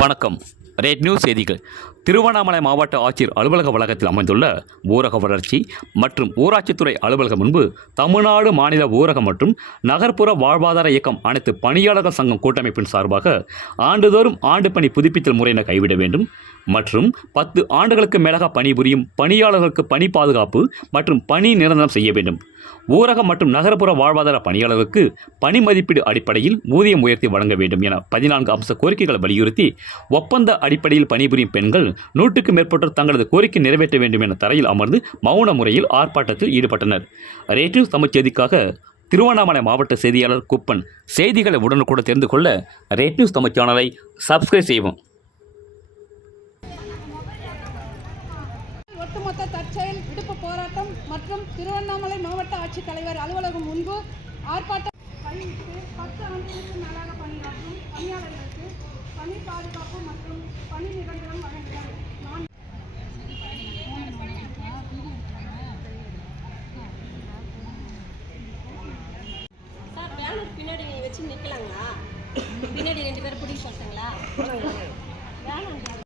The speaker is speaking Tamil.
வணக்கம். ரேட் நியூஸ் செய்திகள். திருவண்ணாமலை மாவட்ட ஆட்சியர் அலுவலக வளாகத்தில் அமைந்துள்ள ஊரக வளர்ச்சி மற்றும் ஊராட்சித்துறை அலுவலகம் முன்பு தமிழ்நாடு மாநில ஊரக மற்றும் நகர்ப்புற வாழ்வாதார இயக்கம் அனைத்து பணியாளர்கள் சங்கம் கூட்டமைப்பின் சார்பாக ஆண்டுதோறும் ஆண்டு பணி புதுப்பித்தல் முறையினை கைவிட வேண்டும் மற்றும் 10 ஆண்டுகளுக்கு மேலாக பணிபுரியும் பணியாளர்களுக்கு பணி பாதுகாப்பு மற்றும் பணி நிரந்தரம் செய்ய வேண்டும். ஊரக மற்றும் நகர்ப்புற வாழ்வாதார பணியாளர்களுக்கு பணி மதிப்பீடு அடிப்படையில் ஊதியம் உயர்த்தி வழங்க வேண்டும் என 14 அம்ச கோரிக்கைகளை வலியுறுத்தி ஒப்பந்த அடிப்படையில் பணிபுரியும் பெண்கள் 100க்கு மேற்பட்டோர் தங்களது கோரிக்கை நிறைவேற்ற வேண்டும் என தரையில் அமர்ந்து மௌன முறையில் ஆர்ப்பாட்டத்தில் ஈடுபட்டனர். ரேட் நியூஸ் தமிழ் செய்திக்காக திருவண்ணாமலை மாவட்ட செய்தியாளர் குப்பன். செய்திகளை உடனுக்குடன் தெரிந்து கொள்ள ரேட் நியூஸ் தமிழ் சேனலை சப்ஸ்கிரைப் செய்வோம். ஒட்டுமொத்த தற்செயல் விடுப்பு போராட்டம் மற்றும் திருவண்ணாமலை மாவட்ட ஆட்சித்தலைவர் அலுவலகம் முன்பு ஆர்ப்பாட்டம். 10 ஆண்டுகளுக்கு மேலாக பணியாற்றும் பணியாளர்களுக்கு பணி பாதுகாப்பு மற்றும் பணி நிரந்தரம் வழங்குதல். பின்னாடி வச்சு நிற்கலாங்களா? பின்னாடி 2 பேரும் பிடிக்க சொல்லிட்டாங்களா?